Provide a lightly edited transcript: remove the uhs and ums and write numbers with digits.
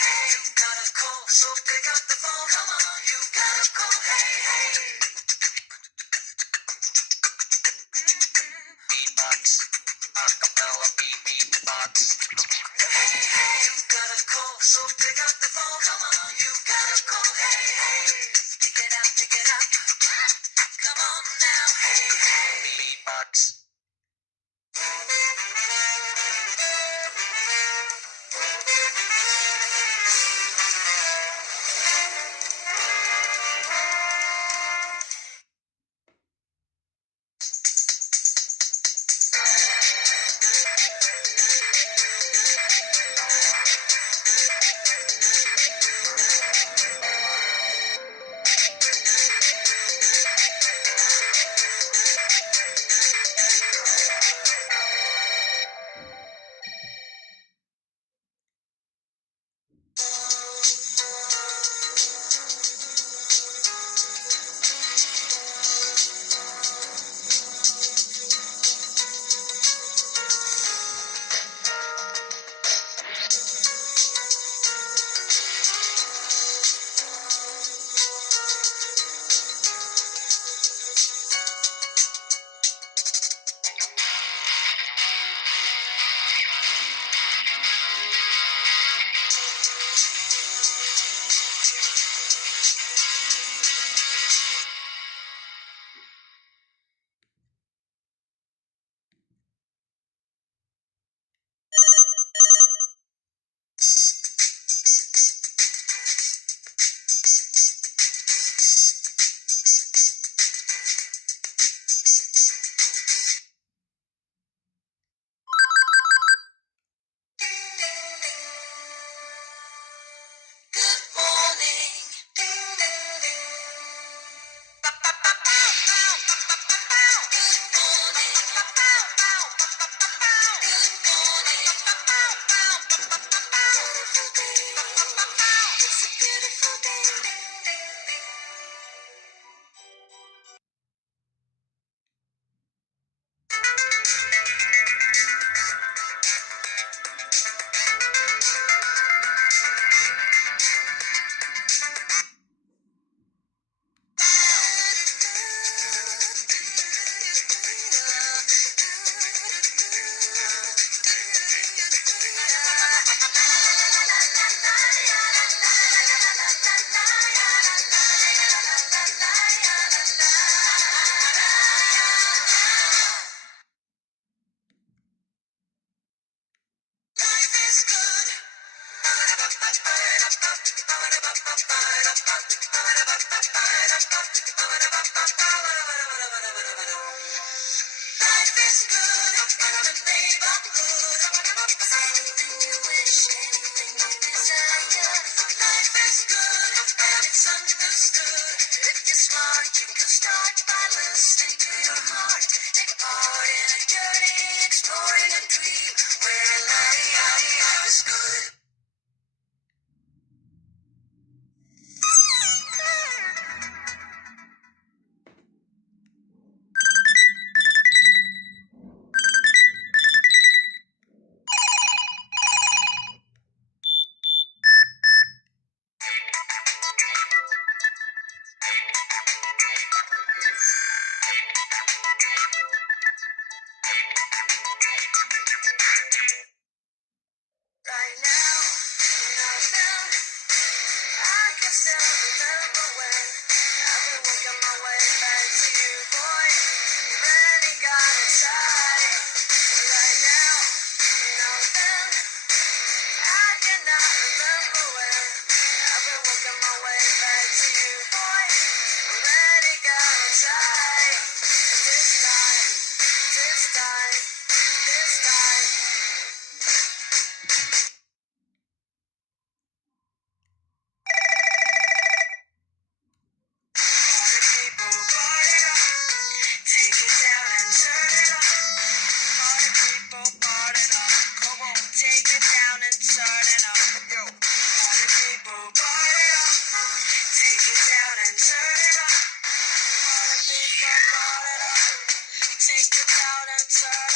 hey, you got a call, so pick up the phone. Come on, you got a call, hey, hey. Beatbox, acapella, beatbox. Hey, hey, you got a call, so pick up the phone. Come on, you got a call, hey, hey. Pick it up, pick it up. Come on now, hey, hey. Beatbox. Good morning. Ding, ding, ding. Ba, ba, ba, bow, bow, ba, ba, ba, bow. Good morning. Ba, bow, bow, ba, ba, ba, bow. Good morning. Ba, bow, bow, ba, ba, ba, bow. Beautiful day. Ba, ba, ba, bow. It's a beautiful day. Ding, ding, ding. Life is good. Life is good in the neighborhood. It's anything you wish, anything you desire. Life is good and it's understood. If you're smart, you can start by listening to your heart. Take part in a journey, exploring a dream where life is good. Right now, nothing. I can still remember when I've been working my way back to you, boy. You really got inside. Right now, nothing. I cannot remember when I've been working my way back to you, boy. You really got inside. This time, this time, this time. People party up, take it down and turn it up. Party people party up, come on, take it down and turn it up. Yo, party people party up, take it down and turn it up. Party people party up, take it down and turn